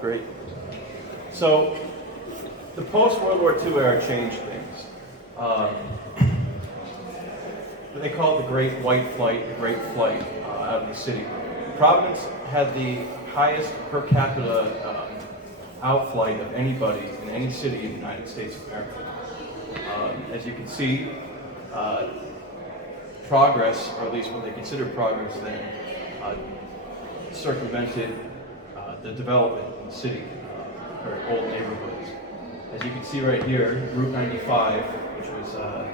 Great. So the post-World War II era changed things. They call it the Great White Flight, the Great Flight out of the city. Providence had the highest per capita outflight of anybody in any city in the United States of America. As you can see, progress, or at least what they considered progress then, circumvented the development in the city, or old neighborhoods. As you can see right here, Route 95, which was a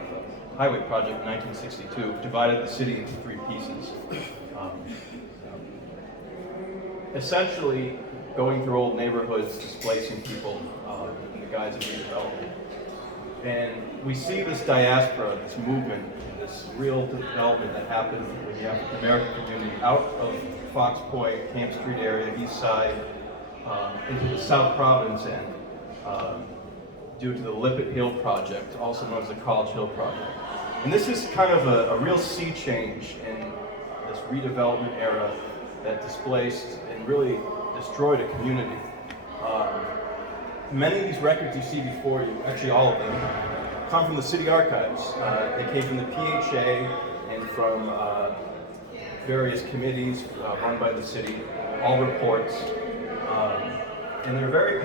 highway project in 1962, divided the city into three pieces. Essentially, going through old neighborhoods, displacing people in the guise of redevelopment. And we see this diaspora, this movement, this real development that happened with the African American community out of Fox Point, Camp Street area, East Side, into the South Providence end, due to the Lippet Hill Project, also known as the College Hill Project. And this is kind of a real sea change in this redevelopment era that displaced and really destroyed a community. Many of these records you see before you, actually all of them, come from the city archives. They came from the PHA and from various committees run by the city, all reports. And they're very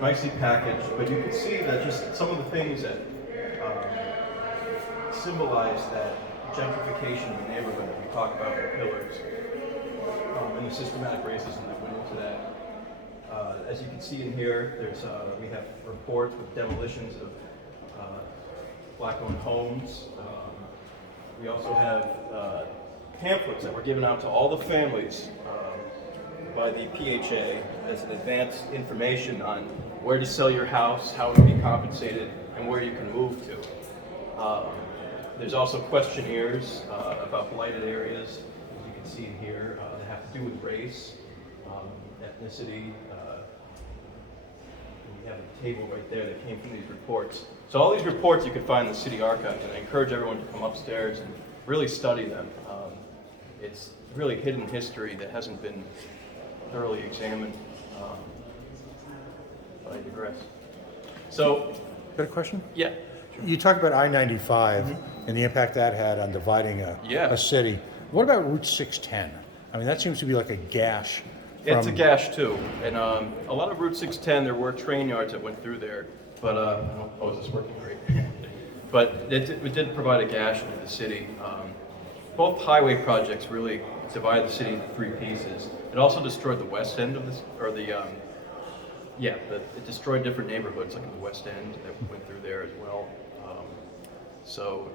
nicely packaged, but you can see that just some of the things that symbolize that gentrification of the neighborhood that we talk about in the pillars, and the systematic racism that went into that. As you can see in here, we have reports with demolitions of black-owned homes. We also have pamphlets that were given out to all the families by the PHA as an advanced information on where to sell your house, how to be compensated, and where you can move to. There's also questionnaires about blighted areas, as you can see in here, that have to do with race, ethnicity. We have a table right there that came from these reports. So all these reports you can find in the city archives, and I encourage everyone to come upstairs and really study them. It's really hidden history that hasn't been thoroughly examined. But I digress. So, Got a question? yeah. You talked about I-95 and the impact that had on dividing a city. What about Route 610? I mean, that seems to be like a gash. It's a gash too, and a lot of Route 610, there were train yards that went through there, but is this working great? But it did provide a gash into the city. Both highway projects really divided the city into three pieces. It also destroyed the west end of this, or it destroyed different neighborhoods, like in the west end that went through there as well. So,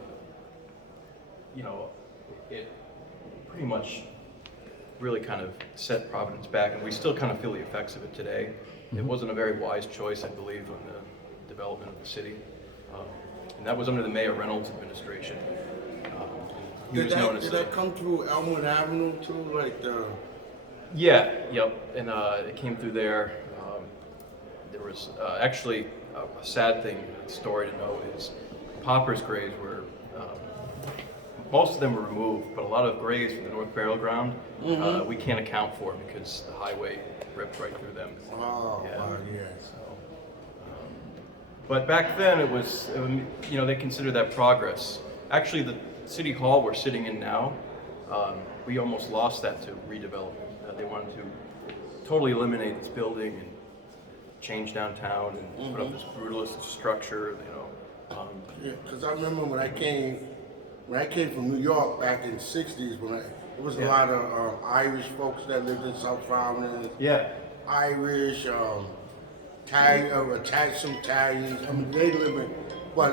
it pretty much really kind of set Providence back, and we still kind of feel the effects of it today. It wasn't a very wise choice, I believe, on the development of the city. And that was under the Mayor Reynolds administration. Did that come through Elmwood Avenue too? Yeah, yep, and it came through there. There was actually a sad story to know is Popper's graves were, most of them were removed, but a lot of graves from the North Burial Ground, we can't account for because the highway ripped right through them. Oh, yeah. So, but back then it was, they considered that progress. Actually, the City Hall we're sitting in now, we almost lost that to redevelopment. They wanted to totally eliminate this building and change downtown and put up this brutalist structure, Yeah, because I remember when I came from New York back in the 60s, there was a lot of Irish folks that lived in South Providence. Yeah. Irish, some Italians. I mean, they live in,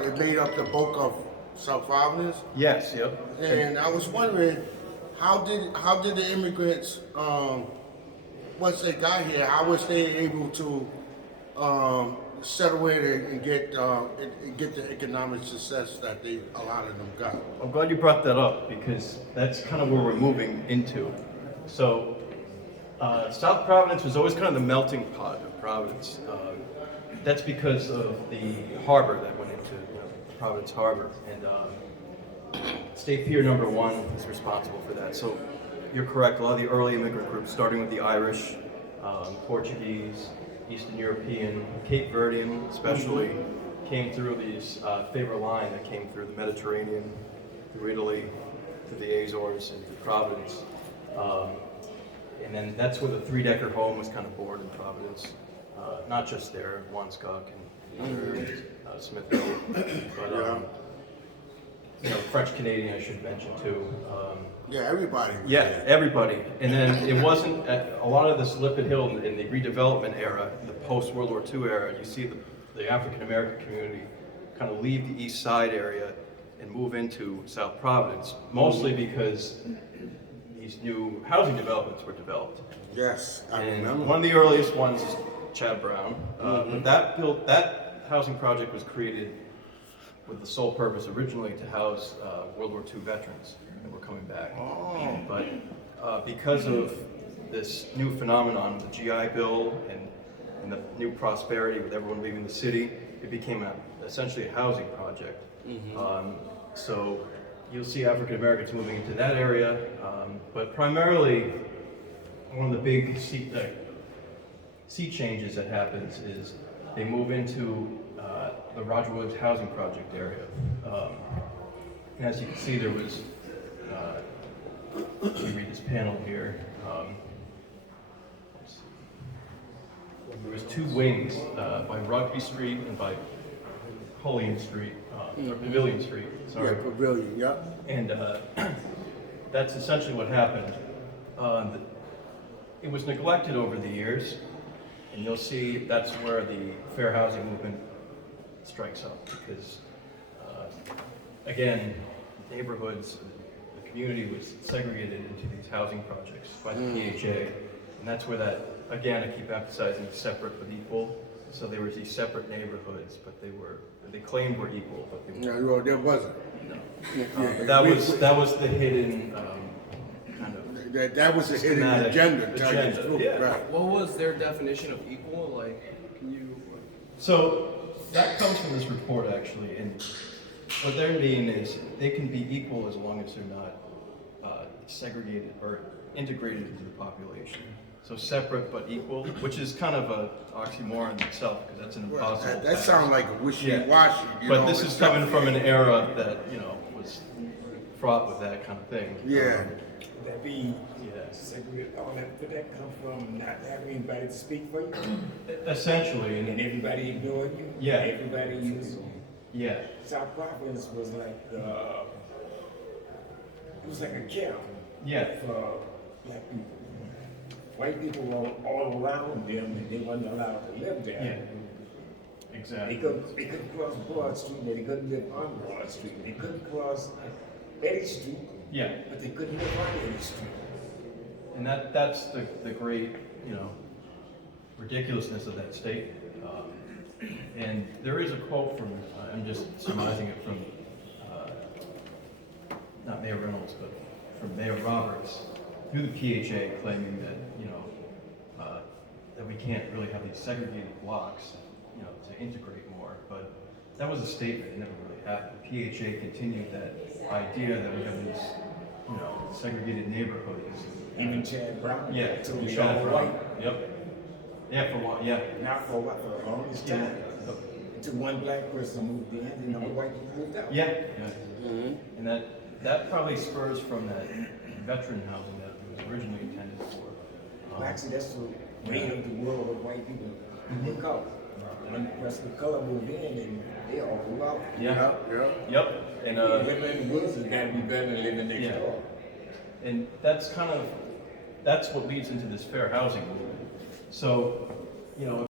it made up the bulk of South Providence. Yes, yep. And I was wondering, how did the immigrants, once they got here, how was they able to settle in and get the economic success that a lot of them got? I'm glad you brought that up because that's kind of where we're moving into. So, South Providence was always kind of the melting pot of Providence. That's because of the harbor that went into Providence Harbor, and State Pier number 1 is responsible for that. So you're correct, a lot of the early immigrant groups, starting with the Irish, Portuguese, Eastern European, Cape Verdean especially, came through these favor line that came through the Mediterranean, through Italy, to the Azores, and to Providence. And then that's where the three-decker home was kind of born in Providence. Not just there, Woonsocket and Smith Hill, but you know, French Canadian I should mention too. Yeah, everybody. Yeah, everybody. And then it wasn't, a lot of this Lippet Hill in the redevelopment era, the post-World War II era, you see the African-American community kind of leave the east side area and move into South Providence, mostly because these new housing developments were developed. Yes, I And remember. one of the earliest ones is Chad Brown. But that housing project was created with the sole purpose originally to house World War II veterans that were coming back. Oh. But because of this new phenomenon, the GI Bill and the new prosperity with everyone leaving the city, it became essentially a housing project. So you'll see African Americans moving into that area, but primarily one of the big sea changes that happens is they move into the Roger Woods housing project area. And as you can see, there was, let me read this panel here. There was two wings by Rugby Street and by Pavilion Street, or Pavilion Street, sorry. Yeah, Pavilion, yep. And that's essentially what happened. It was neglected over the years, and you'll see that's where the fair housing movement strikes up, because again, neighborhoods, the community was segregated into these housing projects by the PHA, and that's where that, again, I keep emphasizing separate but equal. So there was these separate neighborhoods, but they claimed were equal, but they weren't. No, there wasn't. No. Yeah, But that was the hidden kind of that was a hidden systematic agenda. to tell you the truth, yeah. Right. What was their definition of equal? Like, can you? So that comes from this report actually, and what they're meaning is they can be equal as long as they're not segregated or integrated into the population. So separate but equal, which is kind of an oxymoron in itself, because that's an Well, impossible that task. sounds like a wishy-washy. you But know, this it's is coming something- from an era that, you know, was fraught with that kind of thing. Yeah. That be Yeah. segregated, all that, did that come from not having anybody to speak for you? Essentially, And and everybody ignoring you? Yeah. Everybody using you? yeah, South Providence was like, it was like a camp yeah, for black people. White people were all around them and they weren't allowed to live yeah, there. exactly. They couldn't cross Broad Street, they couldn't live on Broad Street. They couldn't cross Eddy Street, Yeah, but they couldn't live on Eddy Street. and that's the great, you know, ridiculousness of that state. And there is a quote from, I'm just surmising it from, not Mayor Reynolds, but from Mayor Roberts, through the PHA, claiming that, you know, that we can't really have these segregated blocks, you know, to integrate more. But that was a statement, it never really happened. PHA continued that idea that we have these, you know, segregated neighborhoods. Even Chad Brown. Yeah, told me Chad all Brown. white. Yep. Yeah, for a while, yeah. Not for what, for the longest Yeah. time. Until one black person moved in and all white people moved out. Yeah, yeah. And that probably spurs from that veteran housing that it was originally intended for. Well, actually, that's the way of the world of white people in color. When the person of color moved in and they all grew out. Yeah. Yep. Yep. And Living in the woods has got to be better than living next Yeah. door. and that's what leads into this fair housing movement. So, you know,